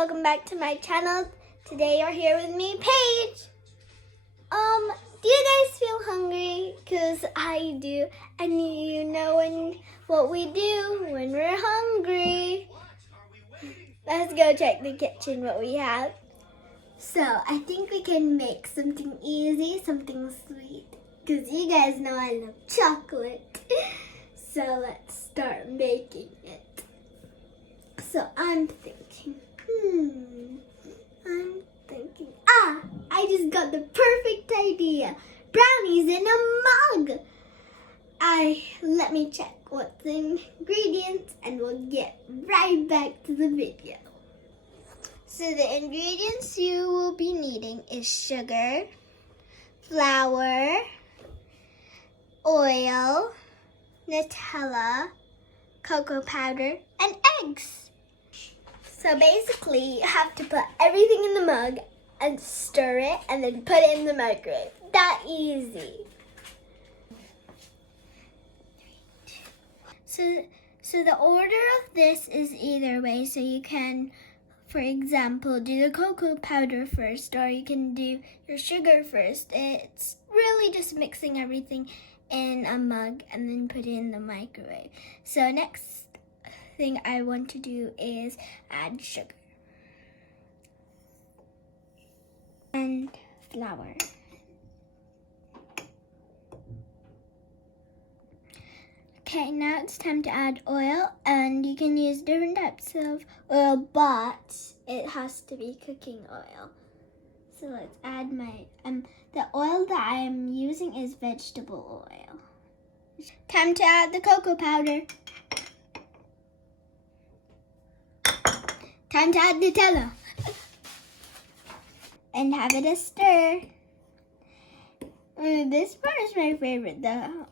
welcome back to my channel. Today you're here with me, Paige. Do you guys feel hungry? Cause I do, and you know what we do when we're hungry. Let's go check the kitchen what we have. So I think we can make something easy, something sweet. Cause you guys know I love chocolate. So let's start making it. So I'm thinking, I just got the perfect idea. Brownies in a mug. Let me check what's in the ingredients and we'll get right back to the video. So the ingredients you will be needing is sugar, flour, oil, Nutella, cocoa powder, and eggs. So basically, you have to put everything in the mug and stir it and then put it in the microwave. That easy. So the order of this is either way. So you can, for example, do the cocoa powder first, or you can do your sugar first. It's really just mixing everything in a mug and then put it in the microwave. So next thing I want to do is add sugar and flour. Okay, now it's time to add oil, and you can use different types of oil, but it has to be cooking oil. So let's add my, the oil that I am using is vegetable oil. Time to add the cocoa powder. Time to add Nutella. And have it a stir. This part is my favorite.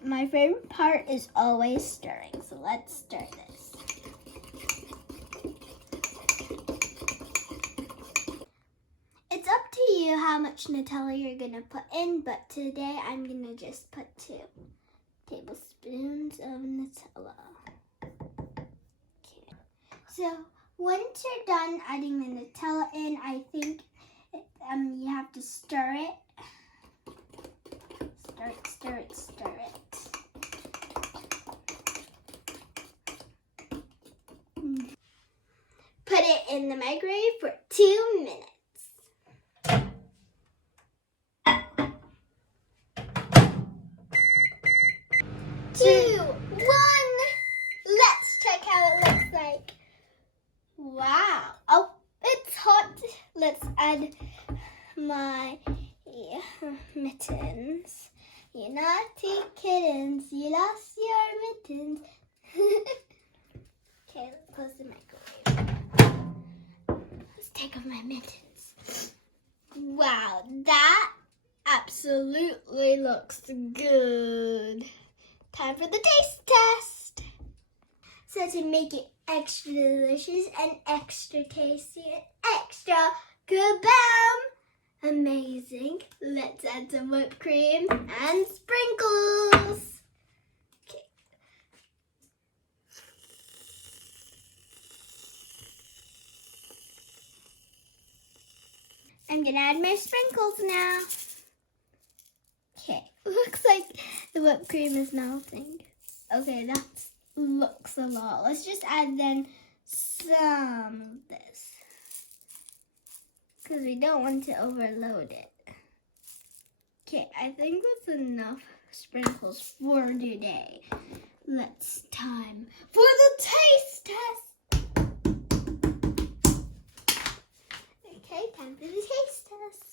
My favorite part is always stirring. So let's stir this. It's up to you how much Nutella you're going to put in, but today I'm going to just put 2 tablespoons of Nutella. Okay. So once you're done adding the Nutella in, I think you have to stir it. Stir it. Put it in the microwave for 2 minutes. 2, 1. Let's check how it looks like. Wow. Oh, it's hot. Let's add my mittens. You naughty kittens, you lost your mittens. Okay, let's close the microwave. Let's take off my mittens. Wow, that absolutely looks good. Time for the taste test. So to make it extra delicious and extra tasty and extra kabam amazing, let's add some whipped cream and sprinkles. Okay. I'm gonna add my sprinkles now. Okay, looks like the whipped cream is melting. Okay, that looks a lot. Let's just add then some of this, because we don't want to overload it. Okay, I think that's enough sprinkles for today. Let's time for the taste test. Okay, time for the taste test.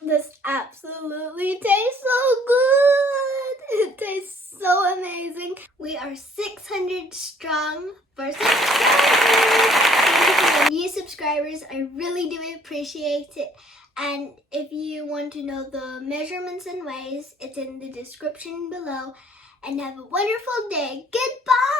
This absolutely tastes so good. It tastes so amazing. We are 600 strong for subscribers. Thank you for the new subscribers. I really do appreciate it. And if you want to know the measurements and weighs, it's in the description below. And have a wonderful day. Goodbye.